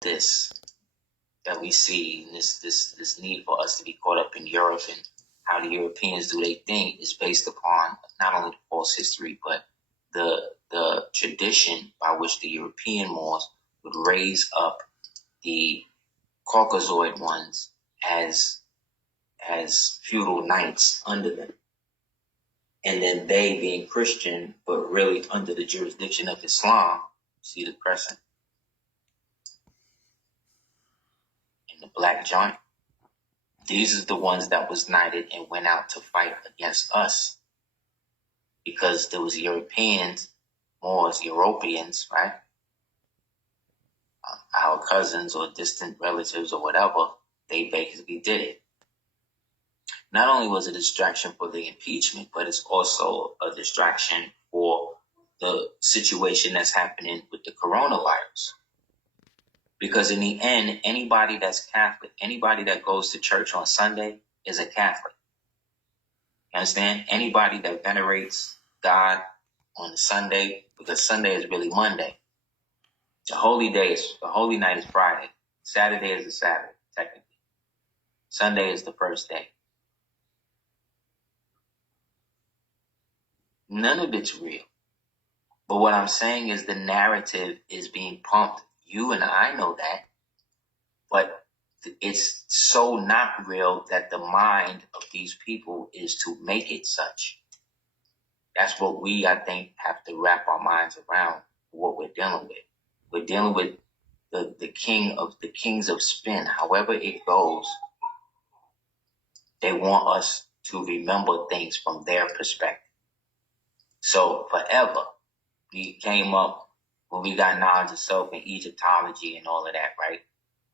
this that we see, this need for us to be caught up in Europe and how the Europeans do their thing is based upon not only the false history, but the tradition by which the European Moors would raise up the Caucasoid ones as feudal knights under them. And then they being Christian, but really under the jurisdiction of Islam. See the crescent in the black joint? These are the ones that was knighted and went out to fight against us. Because there was Europeans, Moors, Europeans, right? Our cousins or distant relatives or whatever, they basically did it. Not only was it a distraction for the impeachment, but it's also a distraction for the situation that's happening with the coronavirus. Because in the end, anybody that's Catholic, anybody that goes to church on Sunday is a Catholic. You understand? Anybody that venerates God on Sunday, because Sunday is really Monday. The holy night is Friday. Saturday is the Sabbath, technically. Sunday is the first day. None of it's real. But what I'm saying is the narrative is being pumped. You and I know that. But it's so not real that the mind of these people is to make it such. That's what we, I think, have to wrap our minds around what we're dealing with. We're dealing with the kings of spin. However it goes, they want us to remember things from their perspective. So forever, we came up when we got knowledge of self and Egyptology and all of that, right?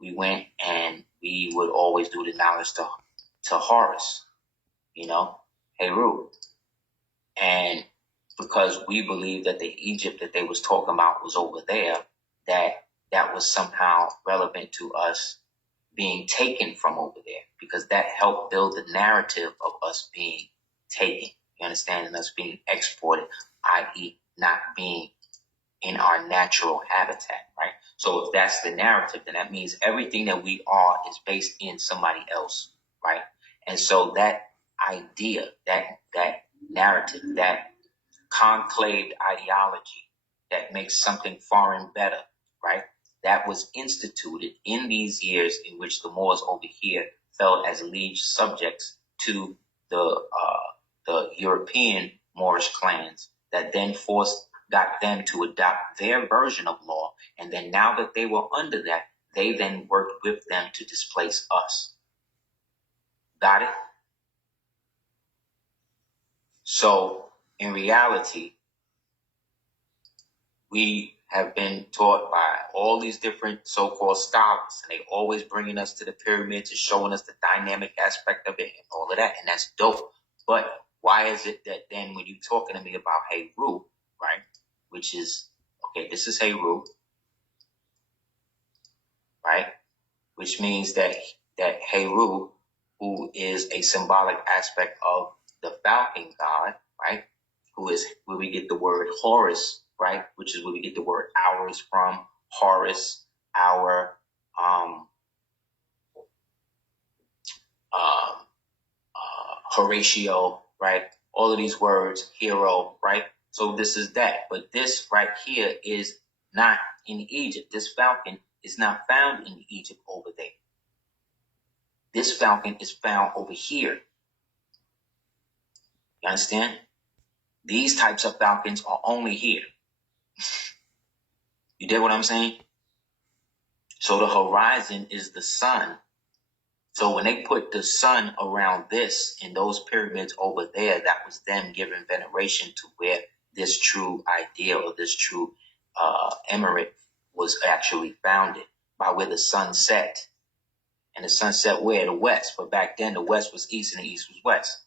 We went and we would always do the knowledge to Horus, Heru. And because we believe that the Egypt that they was talking about was over there, that was somehow relevant to us being taken from over there, because that helped build the narrative of us being taken. You understand? And us being exported, i.e. not being in our natural habitat, right? So if that's the narrative, then that means everything that we are is based in somebody else, right? And so that idea, that narrative, that conclaved ideology that makes something foreign better, right? That was instituted in these years in which the Moors over here felt as liege subjects to the European Moorish clans, that then got them to adopt their version of law. And then now that they were under that, they then worked with them to displace us. Got it? So in reality, we have been taught by all these different so-called scholars, and they always bringing us to the pyramids and showing us the dynamic aspect of it and all of that, and that's dope. But why is it that then when you're talking to me about Heru, right, which is, okay, this is Heru, right, which means that Heru, who is a symbolic aspect of the falcon god, right, who is where we get the word Horus, right, which is where we get the word hours from. Horus, our Horatio, right? All of these words, hero, right? So this is that. But this right here is not in Egypt. This falcon is not found in Egypt over there. This falcon is found over here. You understand? These types of falcons are only here. You get what I'm saying? So the horizon is the sun. So when they put the sun around this in those pyramids over there, that was them giving veneration to where this true idea or this true emirate was actually founded, by where the sun set. And the sun set where? The west. But back then the west was east and the east was west.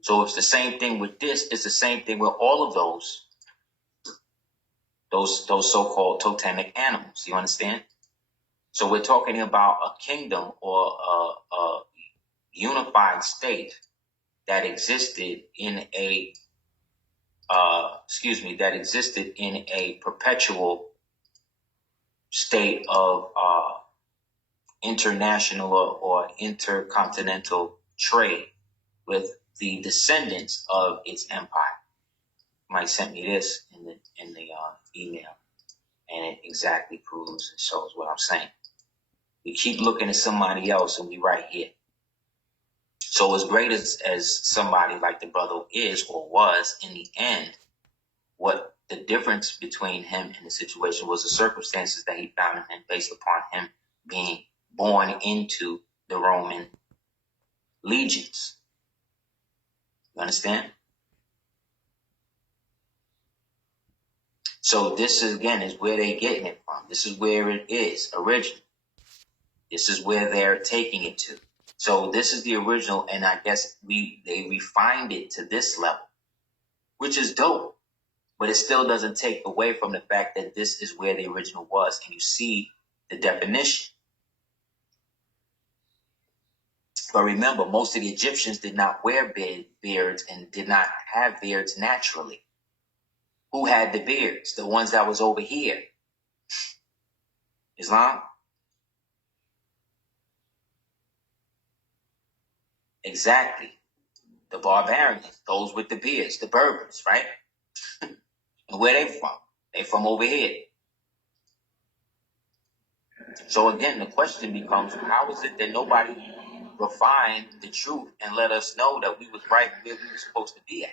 So it's the same thing with this. It's the same thing with all of those so-called totemic animals. You understand? So we're talking about a kingdom or a unified state that existed in a that existed in a perpetual state of international or intercontinental trade with the descendants of its empire. Mike sent me this in the email, and it exactly proves and shows what I'm saying. We keep looking at somebody else, and we right here. So as great as somebody like the brother is or was, in the end, what the difference between him and the situation was the circumstances that he found him in, based upon him being born into the Roman legions. You understand? So this is, again, is where they're getting it from. This is where it is original. This is where they're taking it to. So this is the original, and I guess they refined it to this level, which is dope. But it still doesn't take away from the fact that this is where the original was, and you see the definition. But remember, most of the Egyptians did not wear beards and did not have beards naturally. Who had the beards? The ones that was over here. Islam? Exactly. The barbarians, those with the beards, the Berbers, right? And where they from? They from over here. So again, the question becomes, how is it that nobody refined the truth and let us know that we was right where we were supposed to be at?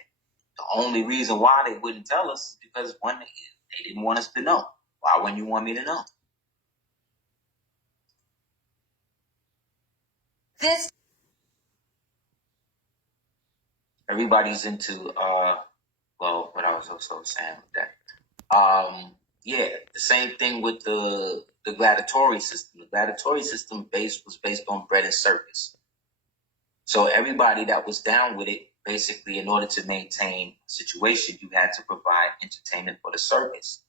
The only reason why they wouldn't tell us is because, one, they didn't want us to know. Why wouldn't you want me to know? Everybody's into what I was also saying with that. The same thing with the gladiatory system. The gladiatory system was based on bread and circus. So everybody that was down with it, basically, in order to maintain a situation, you had to provide entertainment for the circus.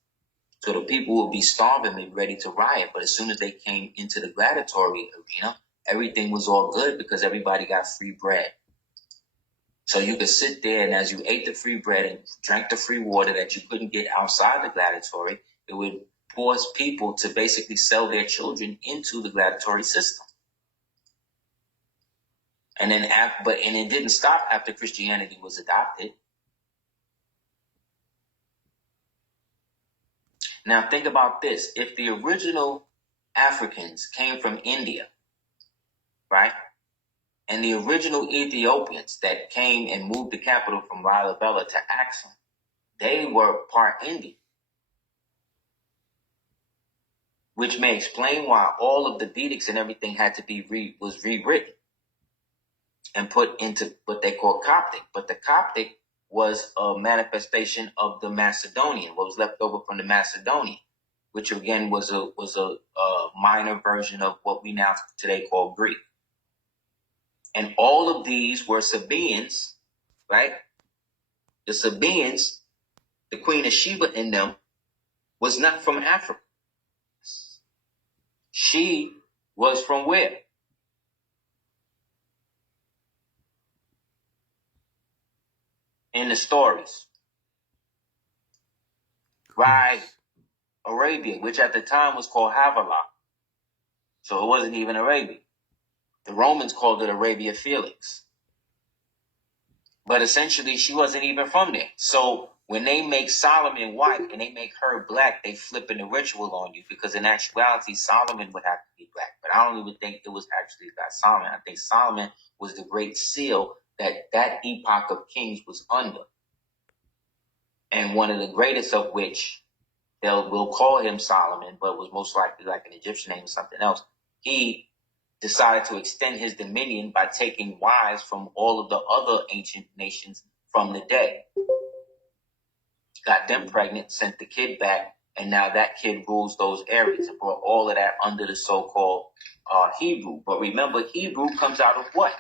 So the people would be starving, they'd be ready to riot. But as soon as they came into the gladiatory arena, everything was all good because everybody got free bread. So you could sit there, and as you ate the free bread and drank the free water that you couldn't get outside the gladiatory, it would force people to basically sell their children into the gladiatory system. And then, and it didn't stop after Christianity was adopted. Now think about this: if the original Africans came from India, right, and the original Ethiopians that came and moved the capital from Lalibela to Axum, they were part Indian, which may explain why all of the Vedics and everything had to be rewritten and put into what they call Coptic. But the Coptic was a manifestation of the Macedonian, what was left over from the Macedonian, which again was a minor version of what we now today call Greek. And all of these were Sabaeans, right? The Sabaeans, the Queen of Sheba in them, was not from Africa. She was from where? In the stories. Right. Arabia, which at the time was called Havilah. So it wasn't even Arabia. The Romans called it Arabia Felix. But essentially, she wasn't even from there. So when they make Solomon white and they make her black, they flipping the ritual on you, because in actuality, Solomon would have to be black. But I don't even think it was actually that Solomon. I think Solomon was the great seal that epoch of kings was under. And one of the greatest of which, we'll call him Solomon, but was most likely like an Egyptian name or something else. He decided to extend his dominion by taking wives from all of the other ancient nations from the day. Got them pregnant, sent the kid back, and now that kid rules those areas and brought all of that under the so-called Hebrew. But remember, Hebrew comes out of what?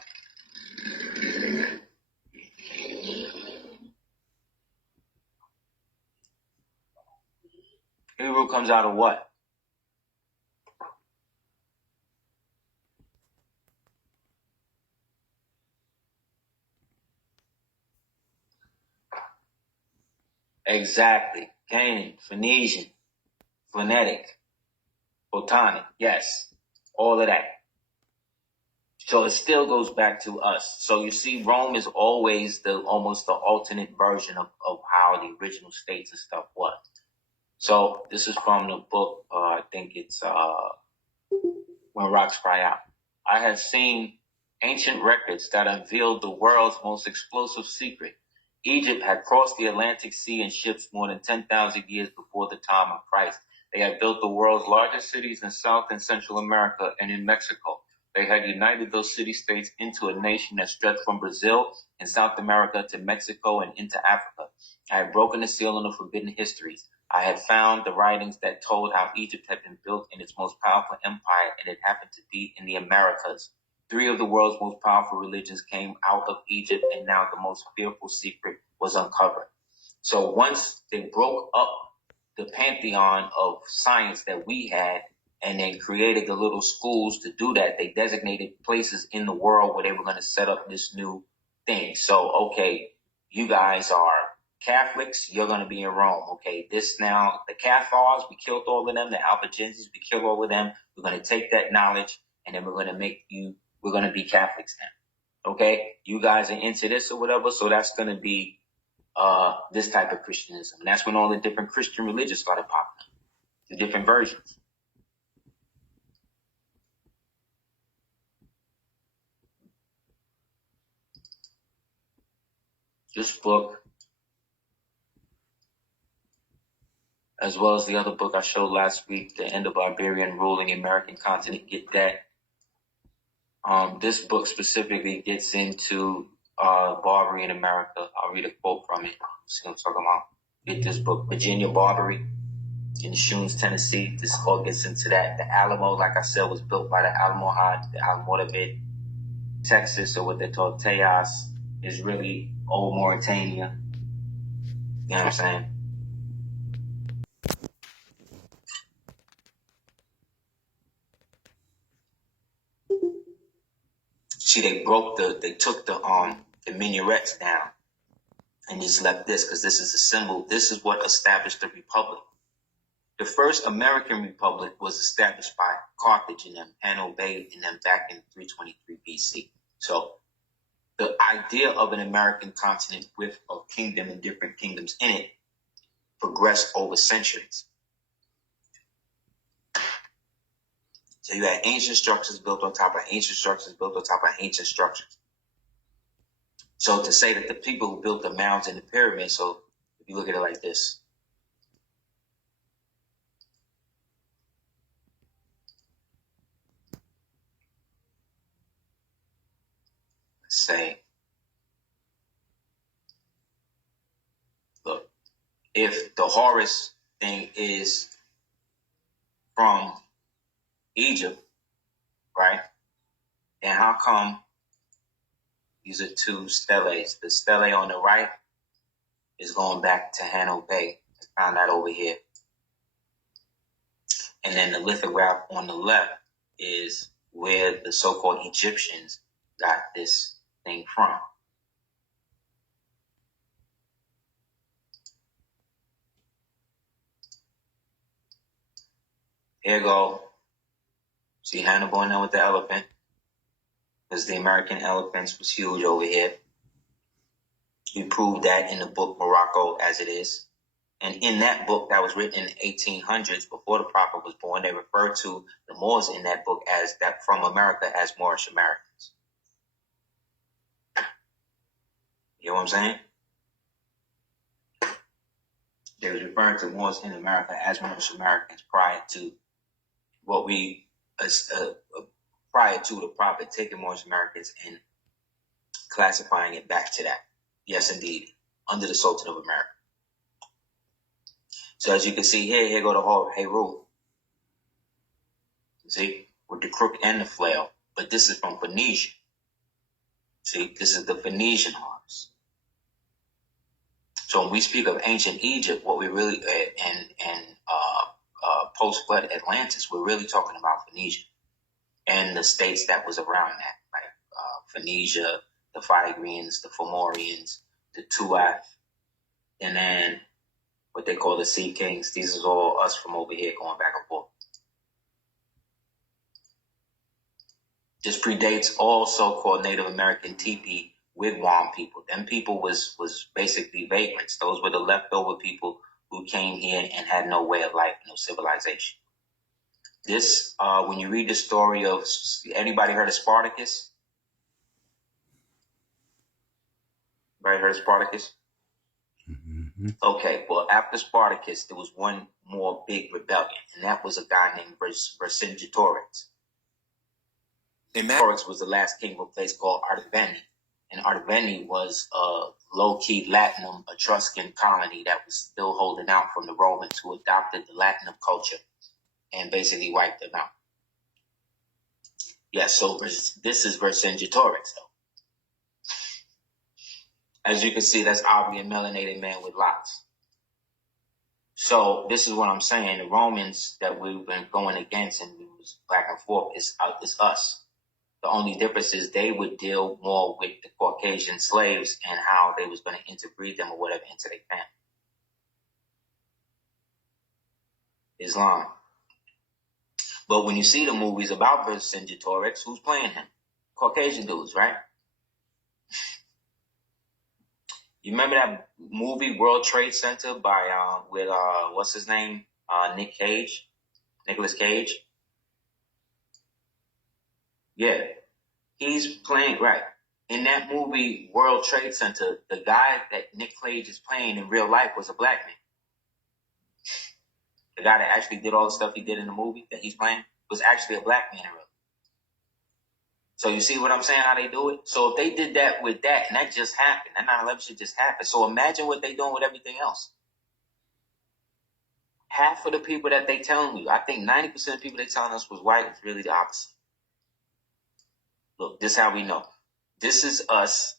Hebrew comes out of what? Exactly. Canaan, Phoenician, phonetic, photonic. Yes. All of that. So it still goes back to us. So you see, Rome is always almost the alternate version of how the original states and stuff was. So this is from the book, I think it's When Rocks Cry Out. I have seen ancient records that unveiled the world's most explosive secret. Egypt had crossed the Atlantic Sea in ships more than 10,000 years before the time of Christ. They had built the world's largest cities in South and Central America and in Mexico. They had united those city-states into a nation that stretched from Brazil and South America to Mexico and into Africa. I had broken the seal on the forbidden histories. I had found the writings that told how Egypt had been built in its most powerful empire, and it happened to be in the Americas. 3 of the world's most powerful religions came out of Egypt, and now the most fearful secret was uncovered. So once they broke up the pantheon of science that we had, and then created the little schools to do that, they designated places in the world where they were going to set up this new thing. So, okay, you guys are Catholics, you're going to be in Rome. Okay, this now, the Cathars, we killed all of them. The Albigenses, we killed all of them. We're going to take that knowledge, and then we're going to be Catholics now. Okay, you guys are into this or whatever, so that's going to be this type of Christianism. And that's when all the different Christian religions started popping up, the different versions. This book, as well as the other book I showed last week, The End of Barbarian Rule in the American Continent, get that. This book specifically gets into Barbary in America. I'll read a quote from it. See what I'm talking about. Get this book, Virginia Barbary in Shunes, Tennessee. This book gets into that. The Alamo, like I said, was built by the Almohad, the Almoravid. Texas, or what they call Tejas, is really old Mauritania. You know what I'm saying? See, they took the minarets down, and he's left this because this is a symbol. This is what established the republic. The first American republic was established by Carthage and them, Haano Bey and them back in 323 BC. So the idea of an American continent with a kingdom and different kingdoms in it progressed over centuries. So you had ancient structures built on top of ancient structures built on top of ancient structures. So to say that the people who built the mounds and the pyramids, so if you look at it like this, let's say, look, if the Horus thing is from Egypt, right? Then how come these are 2 steles? The stele on the right is going back to Haano Bey. I found that over here. And then the lithograph on the left is where the so-called Egyptians got this thing from. Here you go. See Hannibal in there with the elephant? Because the American elephants was huge over here. We proved that in the book Morocco as it is. And in that book that was written in the 1800s, before the prophet was born, they referred to the Moors in that book as that from America as Moorish Americans. You know what I'm saying? They was referring to Moors in America as Moorish Americans prior to what we prior to the prophet taking Moorish Americans and classifying it back to that. Yes, indeed, under the Sultan of America. So as you can see here go the Heru. See, with the crook and the flail. But this is from Phoenicia. See, this is the Phoenician Horus. So when we speak of ancient Egypt, what we really and post-flood Atlantis, we're really talking about Phoenicia and the states that was around that, like Phoenicia, the Phrygians, the Fomorians, the Tuath, and then what they call the Sea Kings. These is all us from over here going back and forth. This predates all so-called Native American teepee wigwam people. Them people was basically vagrants. Those were the leftover people who came here and had no way of life, no civilization. This, when you read the story of, anybody heard of Spartacus? Anybody heard of Spartacus? Mm-hmm. Okay, well, after Spartacus, there was one more big rebellion, and that was a guy named Vercingetorix. And Horus was the last king of a place called Artaveni. And Artaveni was a low-key Latinum Etruscan colony that was still holding out from the Romans, who adopted the Latinum culture and basically wiped them out. Yeah, so this is Vercingetorix, though. As you can see, that's obviously a melanated man with locks. So this is what I'm saying. The Romans that we've been going against and we was back and forth is us. The only difference is they would deal more with the Caucasian slaves and how they was going to interbreed them or whatever into their family. Islam. But when you see the movies about Vercingetorix, who's playing him? Caucasian dudes, right? You remember that movie World Trade Center by with what's his name? Nicolas Cage. Yeah, he's playing right in that movie World Trade Center. The guy that Nick Cage is playing in real life was a black man. The guy that actually did all the stuff he did in the movie that he's playing was actually a black man in real life. So you see what I'm saying, how they do it? So if they did that with that, and that just happened, that 9/11 shit just happened. So imagine what they doing with everything else. Half of the people that they telling you, I think 90% of people they telling us was white, is really the opposite. Look, this is how we know. This is us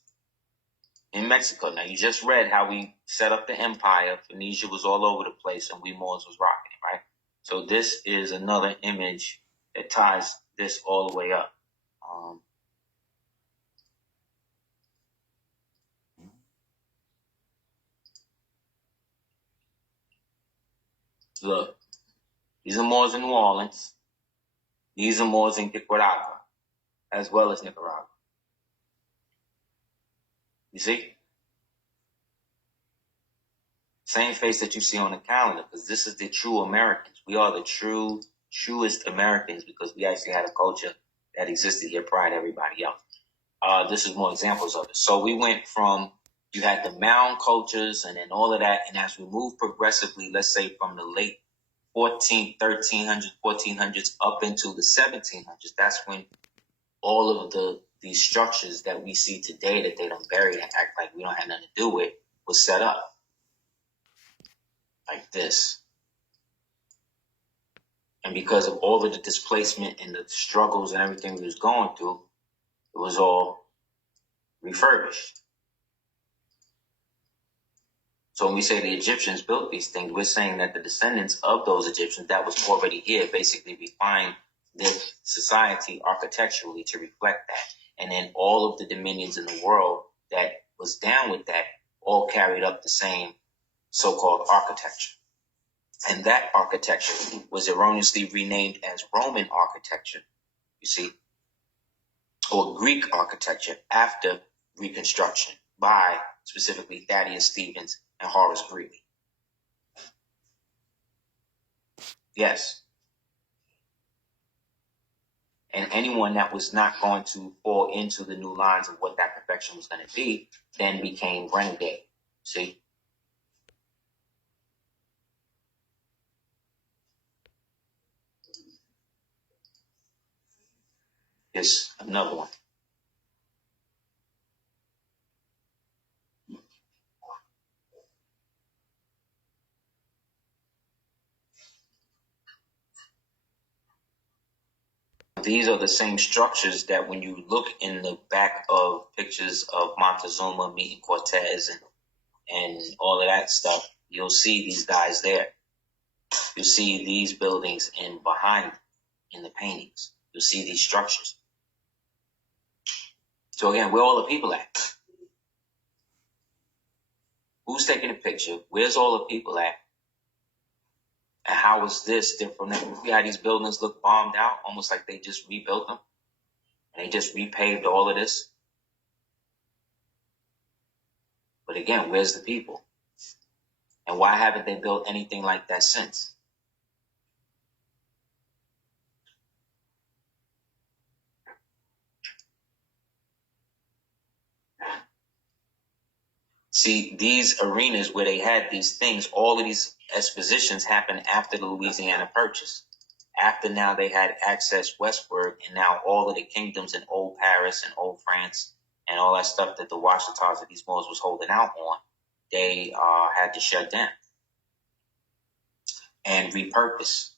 in Mexico. Now, you just read how we set up the empire. Phoenicia was all over the place, and we Moors was rocking it, right? So this is another image that ties this all the way up. Look, these are Moors in New Orleans. These are Moors in Nicaragua, as well as Nicaragua. You see? Same face that you see on the calendar, because this is the true Americans. We are the truest Americans because we actually had a culture that existed here prior to everybody else. This is more examples of it. So we went from, you had the mound cultures and then all of that, and as we move progressively, let's say from the late 1400s up into the 1700s, that's when all of these structures that we see today that they don't bury and act like we don't have nothing to do with was set up. Like this. And because of all of the displacement and the struggles and everything we was going through, it was all refurbished. So when we say the Egyptians built these things, we're saying that the descendants of those Egyptians that was already here basically refined their society architecturally to reflect that. And then all of the dominions in the world that was down with that all carried up the same so-called architecture. And that architecture was erroneously renamed as Roman architecture, you see, or Greek architecture after Reconstruction by specifically Thaddeus Stevens and Horace Greeley. Yes. And anyone that was not going to fall into the new lines of what that perfection was going to be then became renegade, see? Here's another one. These are the same structures that when you look in the back of pictures of Montezuma meeting Cortez and all of that stuff, you'll see these guys there. You'll see these buildings behind in the paintings. You'll see these structures. So again, where all the people at? Who's taking a picture? Where's all the people at? And how is this different? We had these buildings look bombed out, almost like they just rebuilt them. And they just repaved all of this. But again, where's the people? And why haven't they built anything like that since? See, these arenas where they had these things, all of these expositions happened after the Louisiana Purchase. After now they had access westward, and now all of the kingdoms in Old Paris and Old France and all that stuff that the Washingtons of these Moors was holding out on, they had to shut down and repurpose.